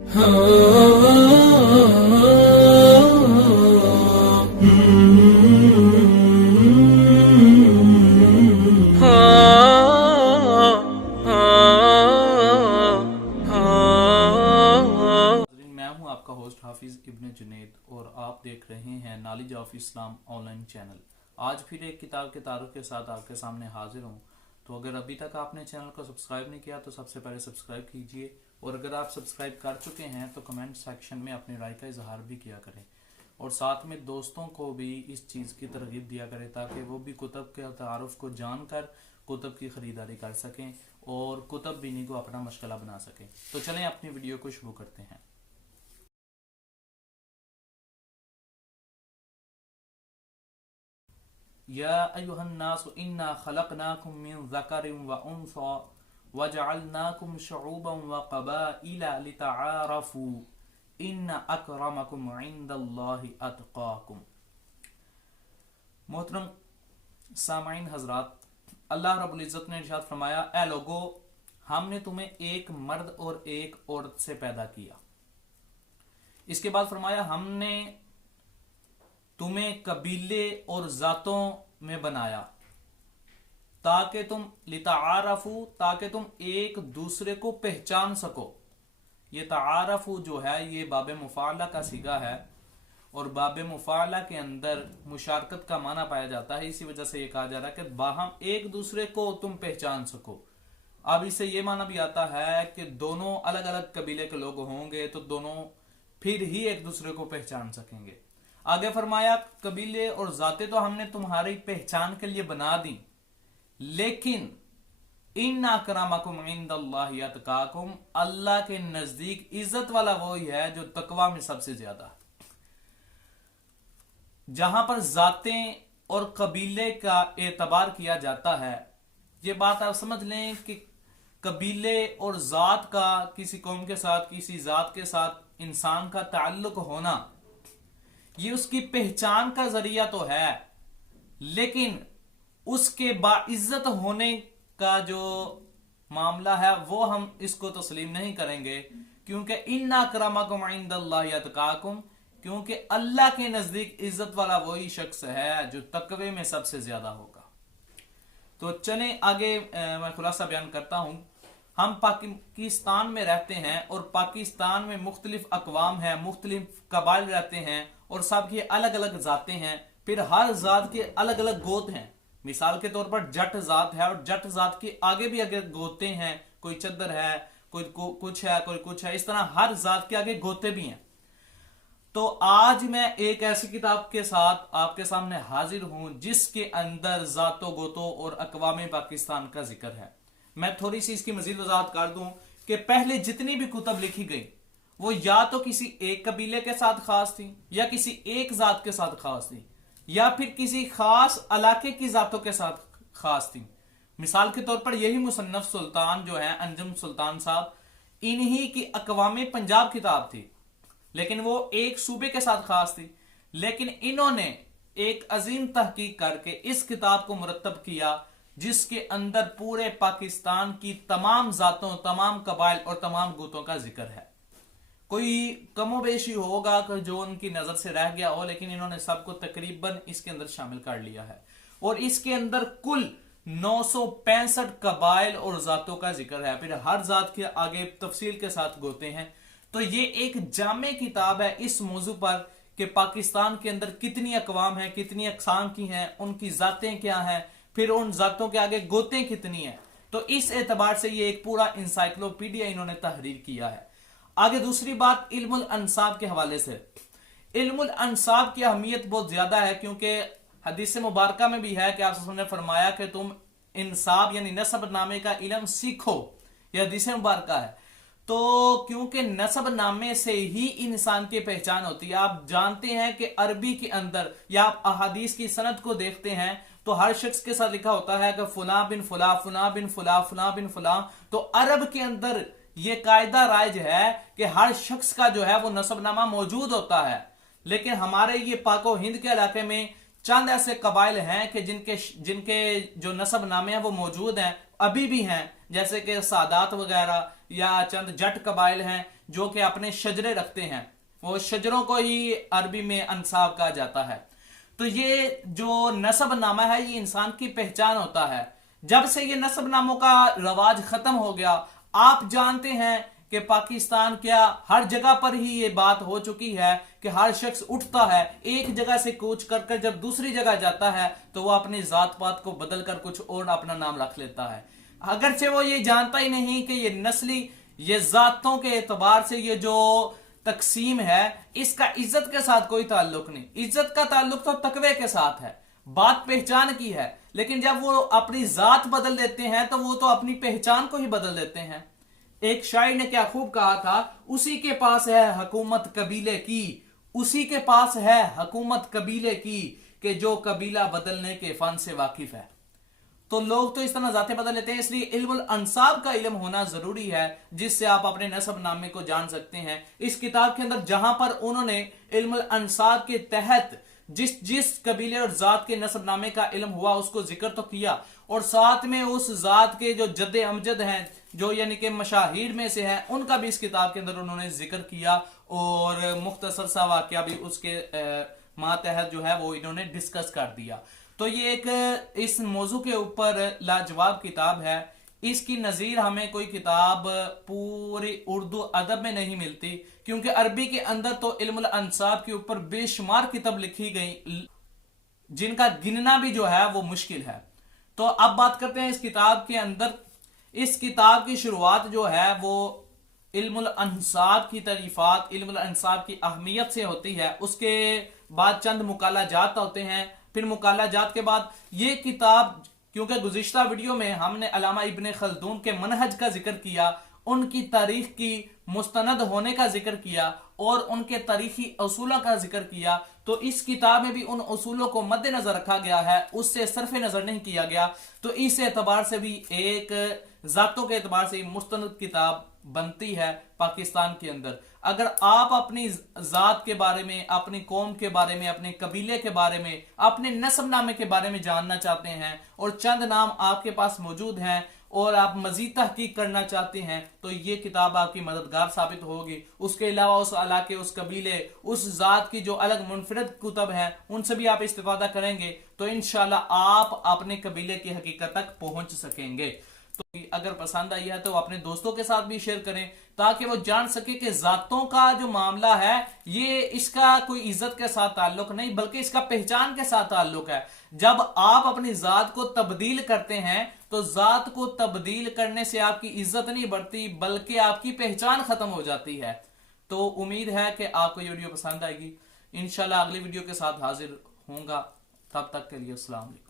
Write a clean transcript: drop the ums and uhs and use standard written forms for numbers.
आपका होस्ट हाफिज इब्न जुनैद और आप देख रहे हैं knowledge of Islam online channel. आज फिर एक किताब के तारुफ के साथ आपके सामने हाजिर हूँ। तो अगर अभी तक आपने चैनल को सब्सक्राइब नहीं किया तो सबसे पहले सब्सक्राइब कीजिए, और अगर आप सब्सक्राइब कर चुके हैं तो कमेंट सेक्शन में अपनी राय का इजहार भी किया करें, और साथ में दोस्तों को भी इस चीज़ की तरगीब दिया करें ताकि वो भी कुतब के तारुफ को जानकर कुतब की ख़रीदारी कर सकें और कुतब बीनी को अपना मशगला बना सकें। तो चलें अपनी वीडियो को शुरू करते हैं। या अय्युहन्नास इन्ना खलकनाकुम मिन ज़करिन व उन्सा वजअलनाकुम शुऊबन व क़बाइला लितआरफू इन्ना अकरमकुम इंदल्लाहि अतक़ाकुम। मोहतरम सामाईन हजरात, अल्लाह रब्बुल इज़्ज़त ने इरशाद फरमाया, ए लोगो, हमने तुम्हें एक मर्द और एक औरत से पैदा किया। इसके बाद फरमाया, हमने तुम्हें कबीले और जातों में बनाया ताकि तुम लितारफू, ताकि तुम एक दूसरे को पहचान सको। ये तारफू जो है ये बाब मुफाला का सीगा है, और बाब मुफाला के अंदर मुशारकत का माना पाया जाता है। इसी वजह से ये कहा जा रहा है कि बाहम एक दूसरे को तुम पहचान सको। अब इससे ये माना भी आता है कि दोनों अलग अलग कबीले के लोग होंगे तो दोनों फिर ही एक दूसरे को पहचान सकेंगे। आगे फरमाया, कबीले और जाते तो हमने तुम्हारी पहचान के लिए बना दी, लेकिन इन्ना अकरमकुम इंदल्लाहि अतकाकुम, अल्लाह के नजदीक इज्जत वाला वो ही है जो तकवा में सबसे ज्यादा है। जहां पर जातें और कबीले का एतबार किया जाता है, ये बात आप समझ लें कि कबीले और जात का, किसी कौम के साथ, किसी जात के साथ इंसान का ताल्लुक होना, ये उसकी पहचान का जरिया तो है, लेकिन उसके बाइज्जत होने का जो मामला है वो हम इसको तस्लीम नहीं करेंगे, क्योंकि इन्ना अकरमकुम इंदल्लाहि अतकाकुम, क्योंकि अल्लाह के नजदीक इज्जत वाला वही शख्स है जो तकवे में सबसे ज्यादा होगा। तो चलें आगे, मैं खुलासा बयान करता हूं। हम पाकिस्तान में रहते हैं और पाकिस्तान में मुख्तलिफ अकवाम है, मुख्तलिफ कबाइल रहते हैं और सबकी अलग अलग जातें हैं। फिर हर जात के अलग अलग गोत हैं। मिसाल के तौर पर जट जात है और जट जात के आगे भी आगे गोते हैं, कोई चद्दर है, कोई कुछ है, कोई कुछ है, इस तरह हर जात के आगे गोते भी हैं। तो आज मैं एक ऐसी किताब के साथ आपके सामने हाजिर हूं जिसके अंदर जातो गोतो और अकवाम पाकिस्तान का जिक्र है। मैं थोड़ी सी इसकी मजीद वजाहत कर दूं कि पहले जितनी भी कुतब लिखी गई वो या तो किसी एक कबीले के साथ खास थी, या किसी एक जात के साथ खास थी, या फिर किसी खास इलाके की जातों के साथ खास थी। मिसाल के तौर पर यही मुसन्नफ सुल्तान जो है अंजुम सुल्तान साहब, इन्हीं की अकवाम पंजाब किताब थी, लेकिन वो एक सूबे के साथ खास थी। लेकिन इन्होंने एक अजीम तहकीक करके इस किताब को मुरतब किया जिसके अंदर पूरे पाकिस्तान की तमाम जातों, तमाम कबाइल और तमाम गुतों का जिक्र है। कोई कमोबेशी होगा जो उनकी नजर से रह गया हो, लेकिन इन्होंने सबको तकरीबन इसके अंदर शामिल कर लिया है। और इसके अंदर कुल 965 कबाइल और जातों का जिक्र है। फिर हर जात के आगे तफसील के साथ गोते हैं। तो ये एक जामे किताब है इस मौजू पर कि पाकिस्तान के अंदर कितनी अकवाम है, कितनी अकसाम की हैं, उनकी जातें क्या हैं, फिर उन जातों के आगे गोतें कितनी हैं। तो इस एतबार से ये एक पूरा इंसाइक्लोपीडिया इन्होंने तहरीर किया है। आगे दूसरी बात, इल्मुल अंसाब के हवाले से। इल्मुल अंसाब की अहमियत बहुत ज्यादा है, क्योंकि हदीस मुबारका में भी है कि आप ने फरमाया कि तुम इंसाब यानी नसब नामे का इल्म सीखो। यह हदीस मुबारका है। तो क्योंकि नसब नामे से ही इंसान की पहचान होती है। आप जानते हैं कि अरबी के अंदर, या आप अहादीस की सनद को देखते हैं तो हर शख्स के साथ लिखा होता है कि फुला बिन फुला, फुला बिन फुला, फुला बिन फुला। तो अरब के अंदर यह कायदा राइज है कि हर शख्स का जो है वो नसबनामा मौजूद होता है। लेकिन हमारे ये पाको हिंद के इलाके में चंद ऐसे कबाइल हैं कि जिनके जो नसब नामे हैं वो मौजूद हैं, अभी भी हैं, जैसे कि सादात वगैरह, या चंद जट कबाइल हैं जो कि अपने शजरे रखते हैं, वो शजरों को ही अरबी में अंसाब कहा जाता है। तो ये जो नस्ब नामा है ये इंसान की पहचान होता है। जब से ये नस्ब नामों का रवाज खत्म हो गया, आप जानते हैं कि पाकिस्तान क्या हर जगह पर ही ये बात हो चुकी है कि हर शख्स उठता है, एक जगह से कूच कर जब दूसरी जगह जाता है तो वो अपनी जात पात को बदल कर कुछ और अपना नाम रख लेता है, अगरचे वो ये जानता ही नहीं कि ये नस्ली, ये जातों के एतबार से ये जो तकसीम है इसका इज्जत के साथ कोई ताल्लुक नहीं। इज्जत का ताल्लुक तो तकवे के साथ है, बात पहचान की है। लेकिन जब वो अपनी जात बदल देते हैं तो वो तो अपनी पहचान को ही बदल देते हैं। एक शायर ने क्या खूब कहा था, उसी के पास है हुकूमत कबीले की, उसी के पास है हुकूमत कबीले की, कि जो कबीला बदलने के फन से वाकिफ है। तो लोग तो इस तरह जाते बदल लेते हैं, इसलिए इल्मुल अंसाब का इल्म होना जरूरी है, जिससे आप अपने नस्ब नामे को जान सकते हैं। इस किताब के अंदर जहां पर उन्होंने इल्मुल अंसाब के तहत जिस जिस कबीले और जात के नस्ब नामे का इल्म हुआ उसको जिक्र तो किया, और साथ में उस जात के जो जद्दे अमजद हैं, जो यानी कि मशाहिर में से हैं, उनका भी इस किताब के अंदर उन्होंने जिक्र किया, और मुख्तसर सा वाकया भी उसके मातहत जो है वो इन्होंने डिस्कस कर दिया। तो ये एक इस मौजू के ऊपर लाजवाब किताब है। इसकी नज़ीर हमें कोई किताब पूरी उर्दू अदब में नहीं मिलती, क्योंकि अरबी के अंदर तो इल्मुल अंसाब के ऊपर बेशुमार किताब लिखी गई, जिनका गिनना भी जो है वो मुश्किल है। तो अब बात करते हैं इस किताब के अंदर। इस किताब की शुरुआत जो है वो इल्मुल अंसाब की तरीफात, इल्मुल अंसाब की अहमियत से होती है। उसके बाद चंद मुकालाजात होते हैं, फिर मुकालाजात के बाद ये किताब, क्योंकि गुज़िश्ता वीडियो में हमने अल्लामा इब्ने खल्दून के मनहज का जिक्र किया, उनकी तारीख की मुस्तनद होने का जिक्र किया और उनके तारीखी असूलों का जिक्र किया, तो इस किताब में भी उन असूलों को मद्देनजर रखा गया है, उससे सरफ नजर नहीं किया गया। तो इस एतबार से भी एक जातों के एतबार से मुस्तनद किताब बनती है पाकिस्तान के अंदर। अगर आप अपनी जात के बारे में, अपनी कौम के बारे में, अपने कबीले के बारे में, अपने नस्ब नामे के बारे में जानना चाहते हैं और चंद नाम आपके पास मौजूद हैं और आप मजीद तहकीक करना चाहते हैं, तो ये किताब आपकी मददगार साबित होगी। उसके अलावा उस इलाके, उस कबीले, उस जात की जो अलग मुनफरद कुतब हैं उनसे भी आप इस्तिफादा करेंगे, तो इंशाल्लाह आप अपने कबीले की हकीकत तक पहुंच सकेंगे। तो अगर पसंद आई है तो अपने दोस्तों के साथ भी शेयर करें, ताकि वो जान सके कि जातों का जो मामला है ये इसका कोई इज्जत के साथ ताल्लुक नहीं, बल्कि इसका पहचान के साथ ताल्लुक है। जब आप अपनी जात को तब्दील करते हैं तो जात को तब्दील करने से आपकी इज्जत नहीं बढ़ती, बल्कि आपकी पहचान खत्म हो जाती है। तो उम्मीद है कि आपको ये वीडियो पसंद आएगी। इंशाल्लाह अगली वीडियो के साथ हाजिर होऊंगा, तब तक के लिए अस्सलाम वालेकुम।